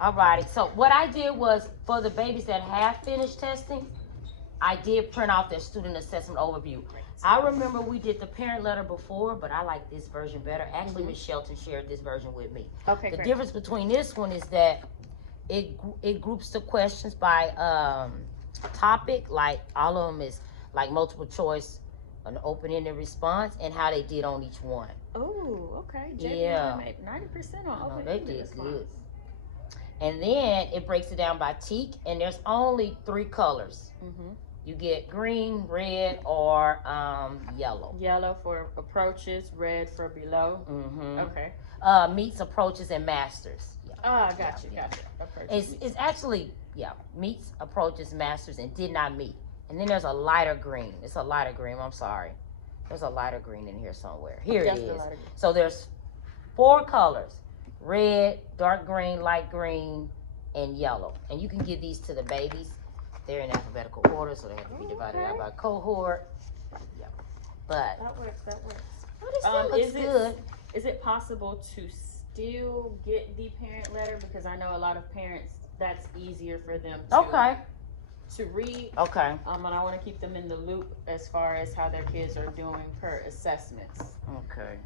Alrighty, so what I did was, for the babies that have finished testing, I did print off their student assessment overview. I remember we did the parent letter before, but I like this version better. Actually, Ms. Shelton shared this version with me. Okay, The great. difference between this one is that it groups the questions by topic, like all of them is like multiple choice, an open-ended response, and how they did on each one. Oh, okay. Yeah. made 90% on No, open-ended they did response. good. And then it breaks it down by teak, and there's only 3 colors. Mm-hmm. You get green, red, or yellow. Yellow for approaches, red for below. Mm-hmm. Okay. Meets, approaches, and masters. Yeah. Ah, gotcha. Approaches. It's actually, meets, approaches, masters, and did not meet. And then there's a lighter green. It's a lighter green. I'm sorry. There's a lighter green in here somewhere. Here it is. So there's 4 colors: red, dark green, light green, and yellow. And you can give these to the babies. They're in alphabetical order, so they have to be divided out by cohort. Yeah. But that works. oh, this still looks good. Is it possible to still get the parent letter? Because I know a lot of parents, that's easier for them to read. Okay. And I want to keep them in the loop as far as how their kids are doing per assessments. Okay.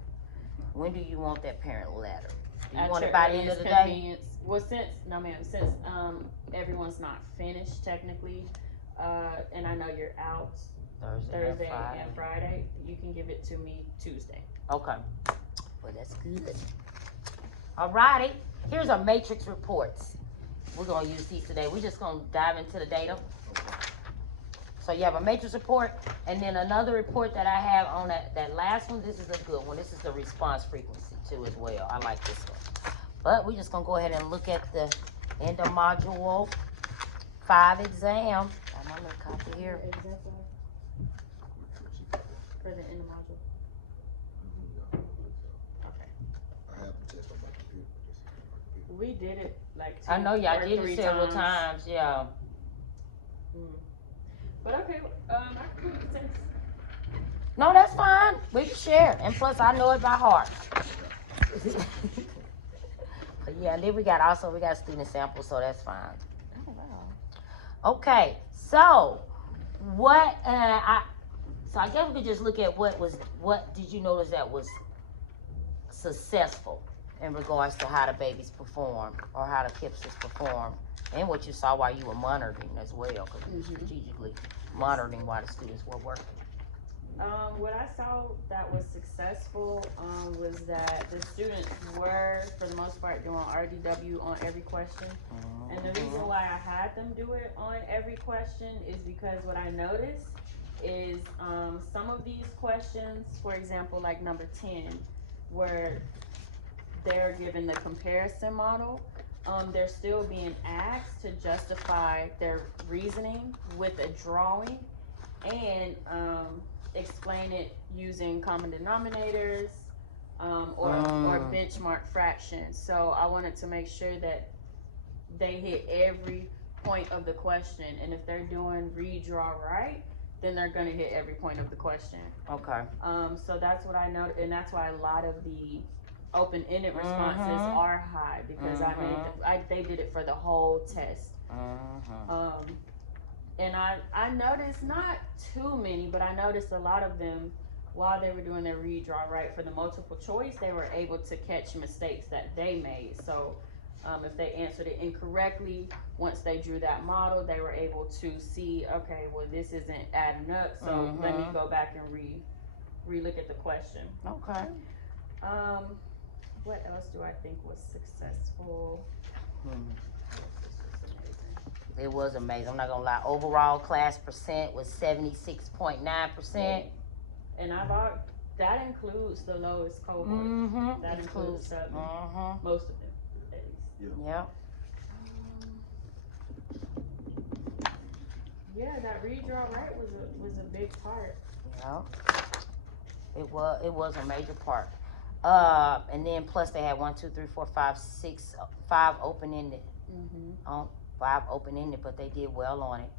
When do you want that parent letter? Do you At want your it by the end of the day? Well, since everyone's not finished technically, and I know you're out Thursday and Friday, you can give it to me Tuesday. Okay. Well, that's good. Alrighty. Here's our matrix reports. We're gonna use these today. We're just gonna dive into the data. So you have a matrix report, and then another report that I have on that last one. This is a good one. This is the response frequency too as well. I like this one. But we're just gonna go ahead and look at the end of module 5 exam. Got my little copy here. For the end of module. Okay. I have to test on my computer. We did it like I know y'all did it several times. Yeah. But okay, I can do it. No, that's fine. We can share. And plus, I know it by heart. But yeah, and then we got student samples, so that's fine. Oh, wow. Okay, so what I guess we could just look at what did you notice that was successful in regards to how the babies performed or how the KIPSs performed, and what you saw while you were monitoring as well, because you were strategically monitoring while the students were working. What I saw that was successful was that the students were, for the most part, doing RDW on every question. And the reason why I had them do it on every question is because what I noticed is some of these questions, for example, like number 10, where they're given the comparison model, they're still being asked to justify their reasoning with a drawing and explain it using common denominators or benchmark fractions. So I wanted to make sure that they hit every point of the question, and if they're doing redraw right, then they're going to hit every point of the question. Okay. So that's what I noticed, and that's why a lot of the open-ended responses are high, because they did it for the whole test. And I noticed not too many, but I noticed a lot of them while they were doing their redraw right for the multiple choice, they were able to catch mistakes that they made. So if they answered it incorrectly, once they drew that model, they were able to see, okay, well, this isn't adding up, so let me go back and re-look at the question. Okay. What else do I think was successful? It was amazing. I'm not gonna lie. Overall class percent was 76.9%. And that includes the lowest cohort. That includes most of them, at least. Yeah. Yeah, that redraw right was a big part. Yeah. It was a major part. And then plus they had 5 open-ended. 5 open-ended, but they did well on it.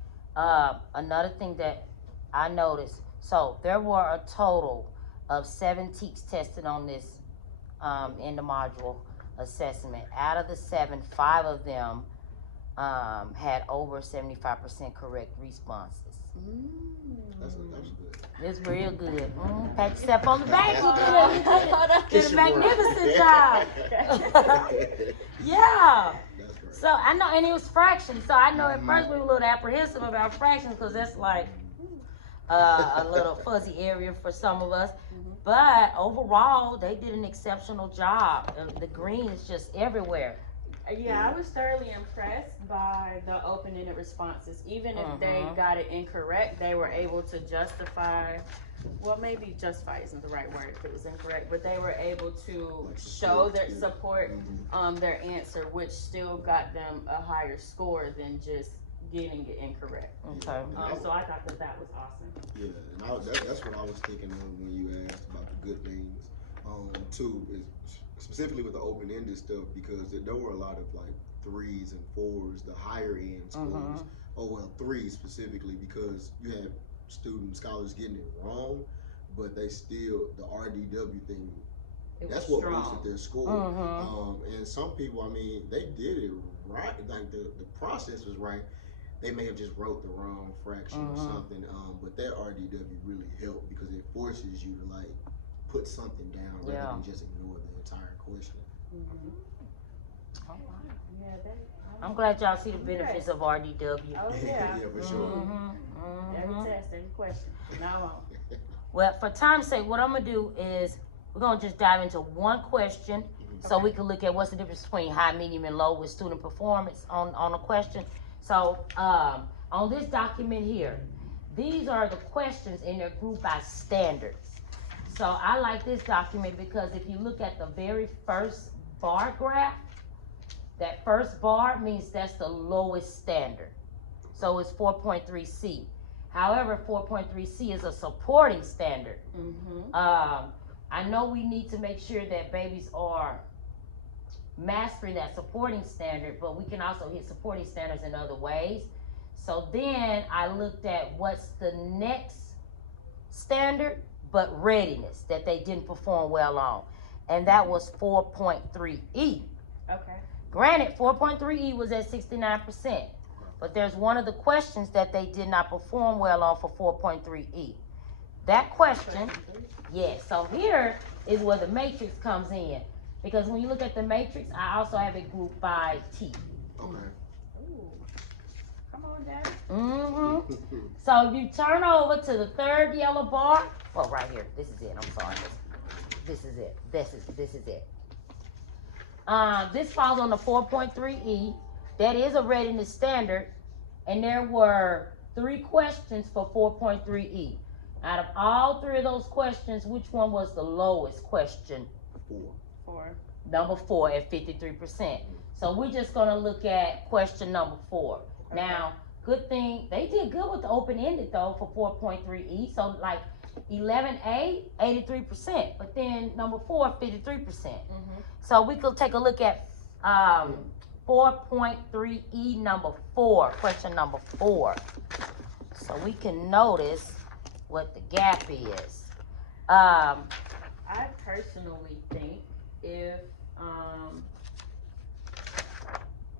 Another thing that I noticed, so there were a total of 7 teaks tested on this in the module. assessment. Out of the 7, 5 of them had over 75% correct responses. That's good. It's real good. Pat yourself on the back. You did a magnificent job. Yeah. That's great. So I know, and it was fractions. So I know at first we were a little apprehensive about fractions because that's like a little fuzzy area for some of us. But overall, they did an exceptional job. The green is just everywhere. Yeah, I was thoroughly impressed by the open-ended responses. Even if they got it incorrect, they were able to justify. Well, maybe justify isn't the right word if it was incorrect, but they were able to show their support, their answer, which still got them a higher score than just getting it incorrect. Okay. So I thought that was awesome. Yeah, and that's what I was thinking of when you asked about the good things. Too, is specifically with the open-ended stuff, because there were a lot of like 3s and 4s, the higher end scores. Oh well, 3s specifically, because you have scholars getting it wrong, but they still, the RDW thing, that's what boosted their score. And some people, I mean, they did it right, like the process was right. They may have just wrote the wrong fraction or something, but that RDW really helped because it forces you to like put something down rather than just ignore the entire question. I'm glad y'all see the benefits of RDW. Oh yeah. Yeah, for sure. Every test, every question. Now on. Well, for time's sake, what I'm gonna do is we're gonna just dive into one question so we can look at what's the difference between high, medium, and low with student performance on a question. So on this document here, these are the questions and they're grouped by standards. So I like this document because if you look at the very first bar graph, that first bar means that's the lowest standard. So it's 4.3C. However, 4.3C is a supporting standard. I know we need to make sure that babies are mastering that supporting standard, but we can also hit supporting standards in other ways. So then I looked at what's the next standard, but readiness that they didn't perform well on. And that was 4.3E. Okay. Granted, 4.3E was at 69%, but there's one of the questions that they did not perform well on for 4.3E. That question, yes, so here is where the matrix comes in. Because when you look at the matrix, I also have it grouped by T. Okay. Ooh. Come on, Daddy. So if you turn over to the third yellow bar, well, right here, this is it, I'm sorry. This is it, this is it. This falls on the 4.3E. That is a readiness standard, and there were 3 questions for 4.3E. Out of all 3 of those questions, which one was the lowest question? 4. Number 4 at 53%. So we're just gonna look at question number 4. Okay. Now, good thing, they did good with the open-ended though for 4.3E. So like 11A, 83%, but then number 4, 53%. So we could take a look at 4.3E number 4, question number 4. So we can notice what the gap is. I personally think if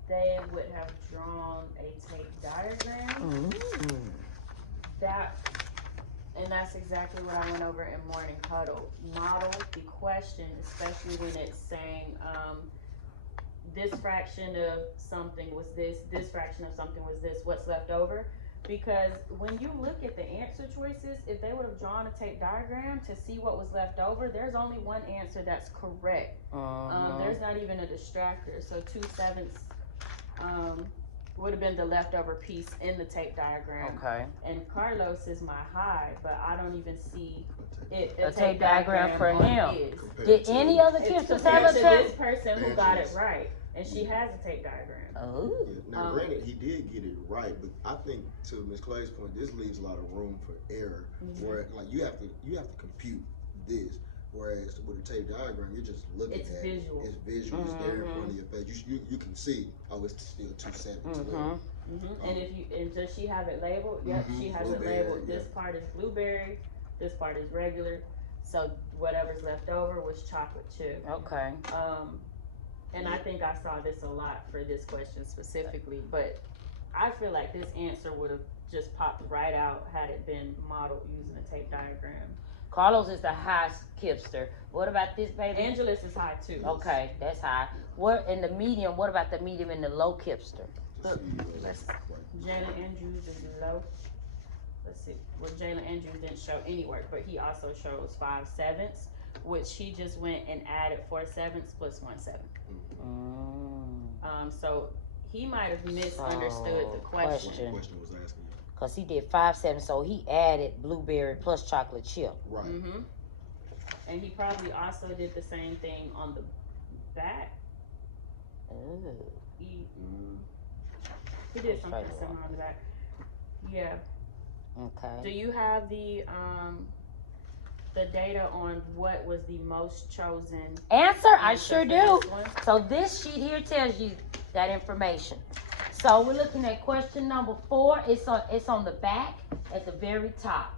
they would have drawn a tape diagram, and that's exactly what I went over in morning huddle. Model the question, especially when it's saying this fraction of something was this fraction of something was this, what's left over. Because when you look at the answer choices, if they would have drawn a tape diagram to see what was left over, there's only one answer that's correct. There's not even a distractor. So 2/7 would have been the leftover piece in the tape diagram. Okay. And Carlos is my high, but I don't even see it. A tape diagram for him. His. Did any other kids It's have a compared to tape? this person who got it right, and she has a tape diagram. Oh. Yeah. Now, granted, he did get it right, but I think to Ms. Clay's point, this leaves a lot of room for error. Where like you have to compute this, whereas with a tape diagram, you're just looking It's at visual. it. It's visual. It's there in front of your face. You can see. Oh, it's still 2/7. And does she have it labeled? Yep, she has it Blueberry, labeled. This part is blueberry. This part is regular. So whatever's left over was chocolate chip. Okay. And I think I saw this a lot for this question specifically, but I feel like this answer would have just popped right out had it been modeled using a tape diagram. Carlos is the high kipster. What about this baby? Angelus is high too. Okay, that's high. What in the medium? What about the medium and the low kipster? Look, Jalen Andrews is low. Let's see. Well, Jalen Andrews didn't show any work, but he also shows 5/7, which he just went and added 4/7 plus 1/7. So he might have misunderstood the question. What the question was asking. Cause he did 5/7, so he added blueberry plus chocolate chip. Right. And he probably also did the same thing on the back. He did something similar on the back. Yeah. Okay. Do you have the data on what was the most chosen Answer? I sure for do. this one? So this sheet here tells you that information. So we're looking at question number 4. It's on the back at the very top.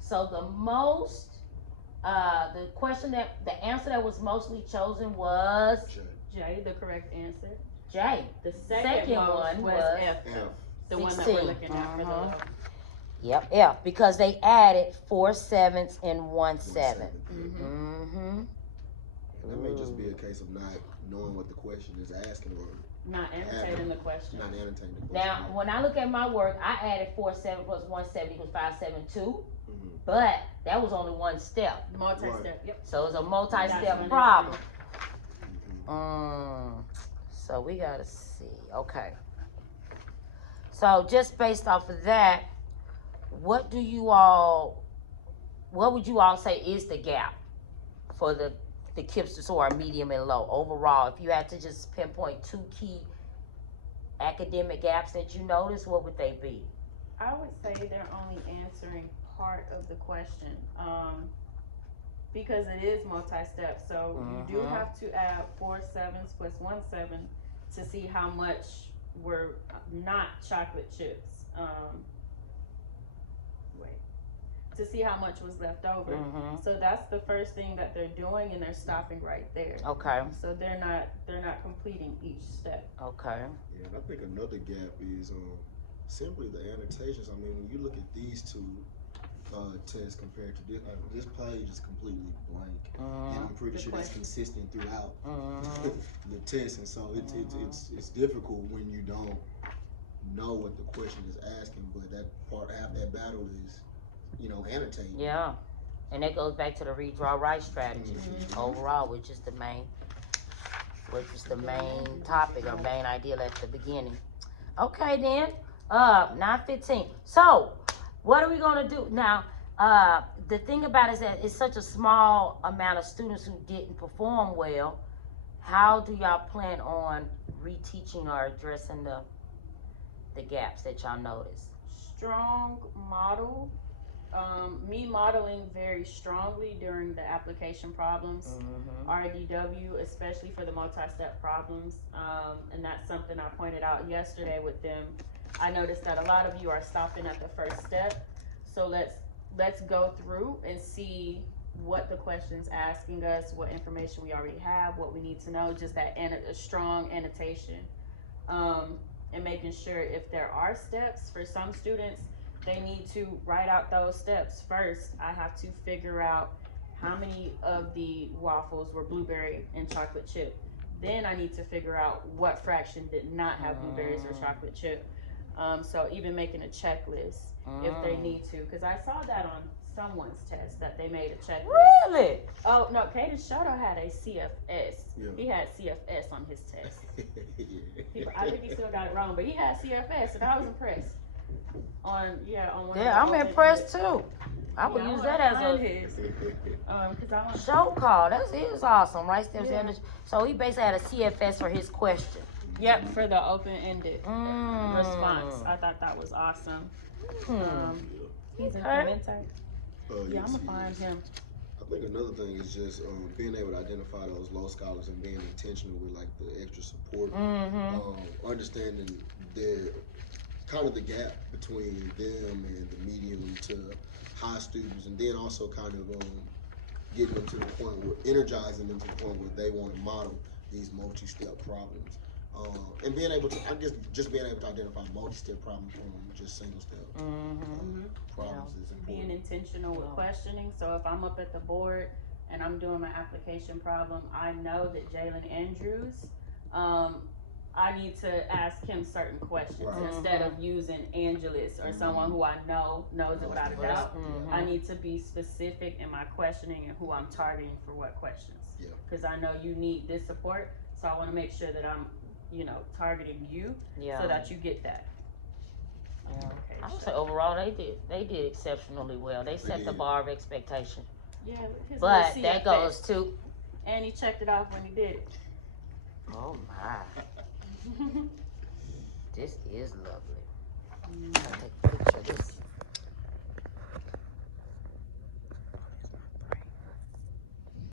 So the answer that was mostly chosen was J, the correct answer. J. The second one was F. F. The one that 16. we're looking at for the low. Yep, F, because they added 4/7 and 1/7. That may just be a case of not knowing what the question is asking or Not annotating the question. not annotating the question. Now, when I look at my work, I added 4/7 plus 1/7 equals 5/7 but that was only one step. Multi-step, yep. So it's a multi-step That's problem. So we gotta see. Okay. So just based off of that, what would you all say is the gap for the kipsters who are medium and low overall? If you had to just pinpoint 2 key academic gaps that you notice, what would they be? I would say they're only answering part of the question, because it is multi-step. So you do have to add 4/7 plus 1/7 to see how much were not chocolate chips. To see how much was left over. So that's the first thing that they're doing, and they're stopping right there. Okay. So they're not completing each step. Okay. Yeah, and I think another gap is simply the annotations. I mean, when you look at these two tests compared to this page is completely blank, and I'm pretty sure that's consistent throughout the test. And so it's difficult when you don't know what the question is asking. But half that battle is, annotating. Yeah. And that goes back to the redraw write strategy overall, which is the main topic or main idea at the beginning. Okay then. 9:15. So what are we gonna do now? The thing about it is that it's such a small amount of students who didn't perform well. How do y'all plan on reteaching or addressing the gaps that y'all noticed? Strong model. Me modeling very strongly during the application problems, RDW, especially for the multi-step problems, and that's something I pointed out yesterday with them. I noticed that a lot of you are stopping at the first step, so let's go through and see what the question's asking us, what information we already have, what we need to know, just that a strong annotation, and making sure if there are steps for some students, they need to write out those steps first. I have to figure out how many of the waffles were blueberry and chocolate chip. Then I need to figure out what fraction did not have blueberries or chocolate chip. So even making a checklist if they need to, because I saw that on someone's test that they made a checklist. Really? Oh no, Caden Shoto had a CFS. Yeah. He had CFS on his test. I think he still got it wrong, but he had CFS, and I was impressed. On one. Yeah, I'm impressed too. I would use that as a show call. That is awesome, right? So he basically had a CFS for his question. Yep, for the open-ended response. I thought that was awesome. He's a commentator. Yeah, I'm gonna find him. I think another thing is just being able to identify those low scholars and being intentional with like the extra support. Understanding the gap between them and the medium to high students, and then also kind of getting them to the point where energizing them to the point where they want to model these multi-step problems. And being able to, I guess, just being able to identify multi-step problems from just single-step problems is important. Being intentional with questioning. So if I'm up at the board and I'm doing my application problem, I know that Jalen Andrews, I need to ask him certain questions instead of using Angelus or someone who I know knows it without a doubt. I need to be specific in my questioning and who I'm targeting for what questions. Because I know you need this support, so I want to make sure that I'm, targeting you so that you get that. Yeah. I would say overall they did exceptionally well. They set the bar of expectation. Yeah, but that goes to. And he checked it off when he did it. Oh my! This is lovely. I'll take a picture of this.